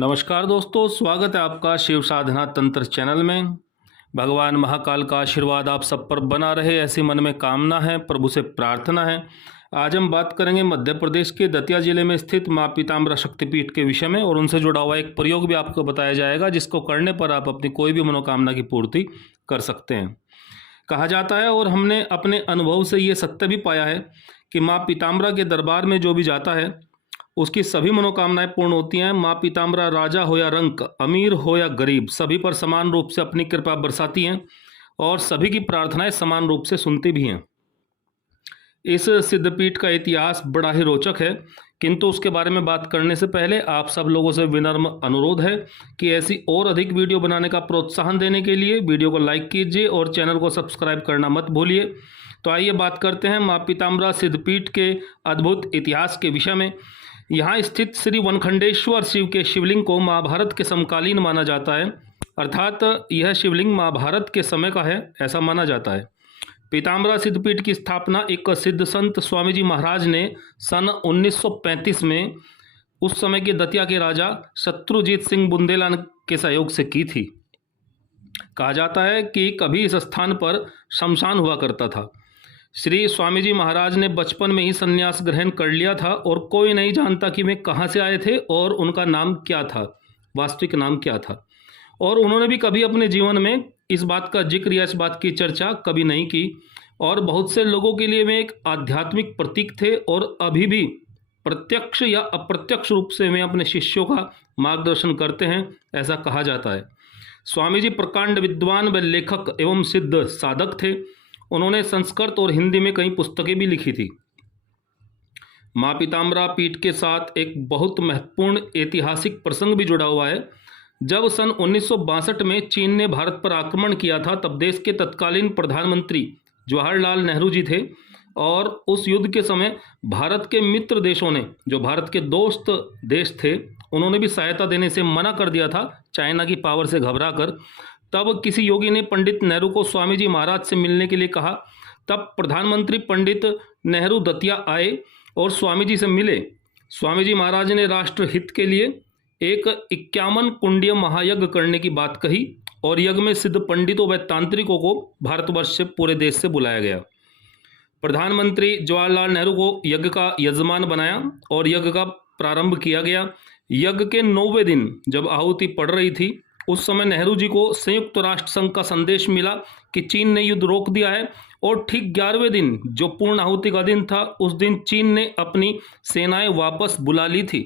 नमस्कार दोस्तों, स्वागत है आपका शिव साधना तंत्र चैनल में। भगवान महाकाल का आशीर्वाद आप सब पर बना रहे, ऐसी मन में कामना है, प्रभु से प्रार्थना है। आज हम बात करेंगे मध्य प्रदेश के दतिया जिले में स्थित माँ पीताम्बरा शक्तिपीठ के विषय में, और उनसे जुड़ा हुआ एक प्रयोग भी आपको बताया जाएगा जिसको करने पर आप अपनी कोई भी मनोकामना की पूर्ति कर सकते हैं। कहा जाता है और हमने अपने अनुभव से ये सत्य भी पाया है कि माँ पीताम्बरा के दरबार में जो भी जाता है उसकी सभी मनोकामनाएं पूर्ण होती हैं। माँ पीताम्बरा राजा हो या रंक, अमीर हो या गरीब, सभी पर समान रूप से अपनी कृपा बरसाती हैं और सभी की प्रार्थनाएं समान रूप से सुनती भी हैं। इस सिद्धपीठ का इतिहास बड़ा ही रोचक है, किंतु उसके बारे में बात करने से पहले आप सब लोगों से विनम्र अनुरोध है कि ऐसी और अधिक वीडियो बनाने का प्रोत्साहन देने के लिए वीडियो को लाइक कीजिए और चैनल को सब्सक्राइब करना मत भूलिए। तो आइए बात करते हैं माँ पीताम्बरा सिद्धपीठ के अद्भुत इतिहास के विषय में। यहाँ स्थित श्री वनखंडेश्वर शिव के शिवलिंग को महाभारत के समकालीन माना जाता है, अर्थात यह शिवलिंग महाभारत के समय का है ऐसा माना जाता है। पीताम्बरा सिद्धपीठ की स्थापना एक सिद्ध संत स्वामी जी महाराज ने सन 1935 में उस समय के दतिया के राजा शत्रुजीत सिंह बुंदेलान के सहयोग से की थी। कहा जाता है कि कभी इस स्थान पर शमशान हुआ करता था। श्री स्वामी जी महाराज ने बचपन में ही संन्यास ग्रहण कर लिया था और कोई नहीं जानता कि वे कहाँ से आए थे और उनका नाम क्या था, वास्तविक नाम क्या था। और उन्होंने भी कभी अपने जीवन में इस बात का जिक्र या इस बात की चर्चा कभी नहीं की। और बहुत से लोगों के लिए वे एक आध्यात्मिक प्रतीक थे और अभी भी प्रत्यक्ष या अप्रत्यक्ष रूप से वे अपने शिष्यों का मार्गदर्शन करते हैं, ऐसा कहा जाता है। स्वामी जी प्रकांड विद्वान व लेखक एवं सिद्ध साधक थे। उन्होंने संस्कृत और हिंदी में कई पुस्तकें भी लिखी थी। माँ पीताम्बरा पीठ के साथ एक बहुत महत्वपूर्ण ऐतिहासिक प्रसंग भी जुड़ा हुआ है। जब सन 1962 में चीन ने भारत पर आक्रमण किया था, तब देश के तत्कालीन प्रधानमंत्री जवाहरलाल नेहरू जी थे। और उस युद्ध के समय भारत के मित्र देशों ने, जो भारत के दोस्त देश थे, उन्होंने भी सहायता देने से मना कर दिया था, चाइना की पावर से घबरा कर। तब किसी योगी ने पंडित नेहरू को स्वामी जी महाराज से मिलने के लिए कहा। तब प्रधानमंत्री पंडित नेहरू दतिया आए और स्वामी जी से मिले। स्वामी जी महाराज ने राष्ट्र हित के लिए एक 51 कुंडीय महायज्ञ करने की बात कही और यज्ञ में सिद्ध पंडितों व तांत्रिकों को भारतवर्ष से, पूरे देश से बुलाया गया। प्रधानमंत्री जवाहरलाल नेहरू को यज्ञ का यजमान बनाया और यज्ञ का प्रारंभ किया गया। यज्ञ के 9वें दिन जब आहुति पड़ रही थी, उस समय नेहरू जी को संयुक्त राष्ट्र संघ का संदेश मिला कि चीन ने युद्ध रोक दिया है। और ठीक 11वें दिन, जो पूर्ण आहुति का दिन था, उस दिन चीन ने अपनी सेनाएं वापस बुला ली थी।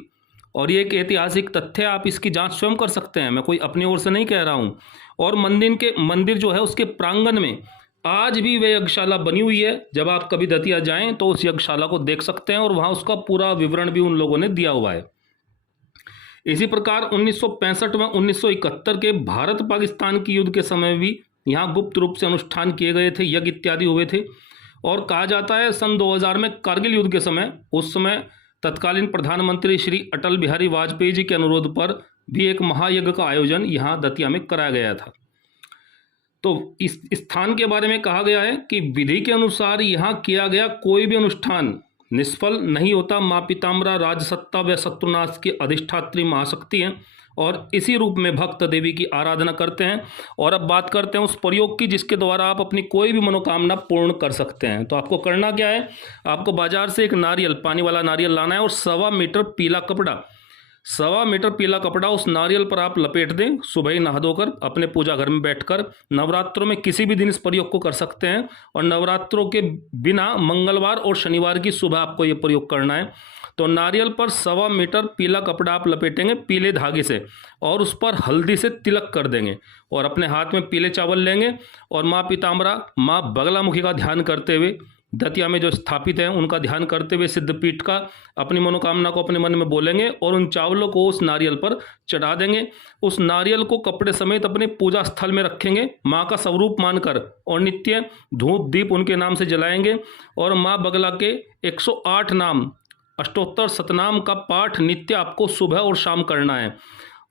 और ये एक ऐतिहासिक तथ्य है, आप इसकी जांच स्वयं कर सकते हैं, मैं कोई अपनी ओर से नहीं कह रहा हूँ। और मंदिर जो है उसके प्रांगण में आज भी वह यज्ञशाला बनी हुई है। जब आप कभी दतिया जाएं तो उस यज्ञशाला को देख सकते हैं और वहाँ उसका पूरा विवरण भी उन लोगों ने दिया हुआ है। इसी प्रकार 1965 में 1971 के भारत पाकिस्तान की युद्ध के समय भी यहाँ गुप्त रूप से अनुष्ठान किए गए थे, यज्ञ इत्यादि हुए थे। और कहा जाता है सन 2000 में कारगिल युद्ध के समय, उस समय तत्कालीन प्रधानमंत्री श्री अटल बिहारी वाजपेयी जी के अनुरोध पर भी एक महायज्ञ का आयोजन यहाँ दतिया में कराया गया था। तो इस स्थान के बारे में कहा गया है कि विधि के अनुसार यहाँ किया गया कोई भी अनुष्ठान निष्फल नहीं होता। माँ पीताम्बरा राजसत्ता व शत्रुनाश की अधिष्ठात्री महाशक्ति हैं और इसी रूप में भक्त देवी की आराधना करते हैं। और अब बात करते हैं उस प्रयोग की जिसके द्वारा आप अपनी कोई भी मनोकामना पूर्ण कर सकते हैं। तो आपको करना क्या है, आपको बाजार से एक नारियल, पानी वाला नारियल लाना है और 1.25 मीटर पीला कपड़ा, 1.25 मीटर पीला कपड़ा उस नारियल पर आप लपेट दें। सुबह ही नहा धोकर अपने पूजा घर में बैठकर, नवरात्रों में किसी भी दिन इस प्रयोग को कर सकते हैं। और नवरात्रों के बिना मंगलवार और शनिवार की सुबह आपको ये प्रयोग करना है। तो नारियल पर 1.25 मीटर पीला कपड़ा आप लपेटेंगे पीले धागे से और उस पर हल्दी से तिलक कर देंगे और अपने हाथ में पीले चावल लेंगे और माँ पीताम्बरा, माँ बगलामुखी का ध्यान करते हुए, दतिया में जो स्थापित हैं उनका ध्यान करते हुए सिद्धपीठ का अपनी मनोकामना को अपने मन में बोलेंगे और उन चावलों को उस नारियल पर चढ़ा देंगे। उस नारियल को कपड़े समेत अपने पूजा स्थल में रखेंगे, माँ का स्वरूप मानकर, और नित्य धूप दीप उनके नाम से जलाएंगे। और माँ बगला के 108 नाम, अष्टोत्तर शतनाम का पाठ नित्य आपको सुबह और शाम करना है।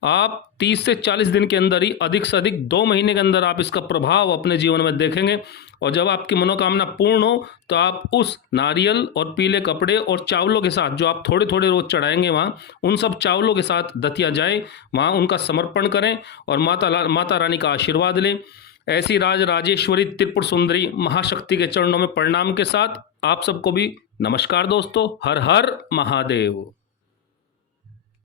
आप 30 से 40 दिन के अंदर ही, अधिक से अधिक 2 महीने के अंदर आप इसका प्रभाव अपने जीवन में देखेंगे। और जब आपकी मनोकामना पूर्ण हो तो आप उस नारियल और पीले कपड़े और चावलों के साथ, जो आप थोड़े थोड़े रोज चढ़ाएंगे वहाँ, उन सब चावलों के साथ दतिया जाएं, वहाँ उनका समर्पण करें और माता रानी का आशीर्वाद लें। ऐसी राज राजेश्वरी त्रिपुर सुंदरी महाशक्ति के चरणों में प्रणाम के साथ आप सबको भी नमस्कार दोस्तों। हर हर महादेव।